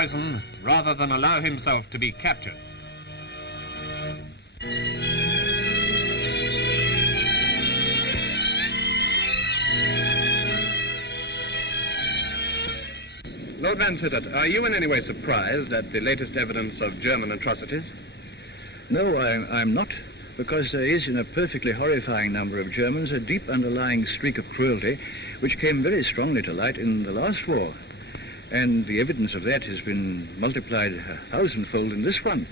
poison rather than allow himself to be captured. Lord Vansittart, are you in any way surprised at the latest evidence of German atrocities? No, I'm not, because there is in a perfectly horrifying number of Germans a deep underlying streak of cruelty which came very strongly to light in the last war. And the evidence of that has been multiplied 1,000-fold in this one.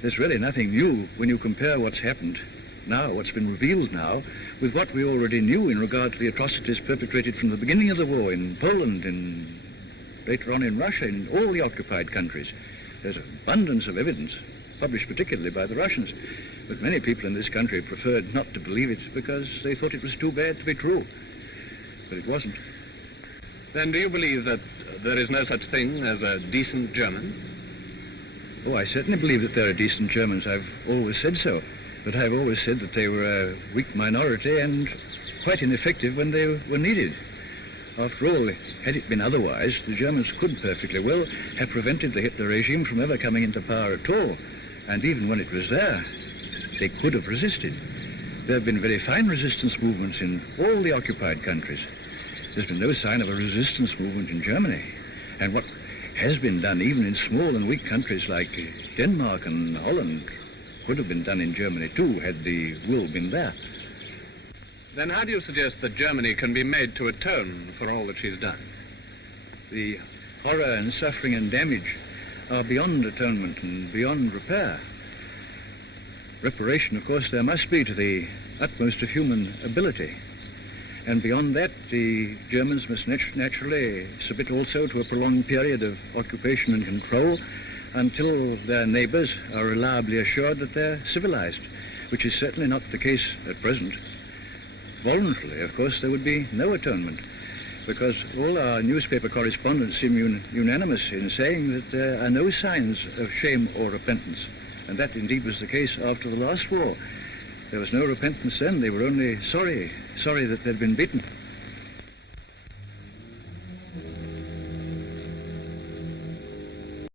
There's really nothing new when you compare what's happened now, what's been revealed now, with what we already knew in regard to the atrocities perpetrated from the beginning of the war in Poland, later on in Russia, in all the occupied countries. There's abundance of evidence, published particularly by the Russians. But many people in this country preferred not to believe it because they thought it was too bad to be true. But it wasn't. Then do you believe that there is no such thing as a decent German? Oh, I certainly believe that there are decent Germans. I've always said so. But I've always said that they were a weak minority and quite ineffective when they were needed. After all, had it been otherwise, the Germans could perfectly well have prevented the Hitler regime from ever coming into power at all. And even when it was there, they could have resisted. There have been very fine resistance movements in all the occupied countries. There's been no sign of a resistance movement in Germany. And what has been done, even in small and weak countries like Denmark and Holland, could have been done in Germany too, had the will been there. Then how do you suggest that Germany can be made to atone for all that she's done? The horror and suffering and damage are beyond atonement and beyond repair. Reparation, of course, there must be to the utmost of human ability. And beyond that, the Germans must naturally submit also to a prolonged period of occupation and control until their neighbors are reliably assured that they're civilized, which is certainly not the case at present. Voluntarily, of course, there would be no atonement, because all our newspaper correspondents seem unanimous in saying that there are no signs of shame or repentance. And that indeed was the case after the last war. There was no repentance then. They were only sorry that they'd been beaten.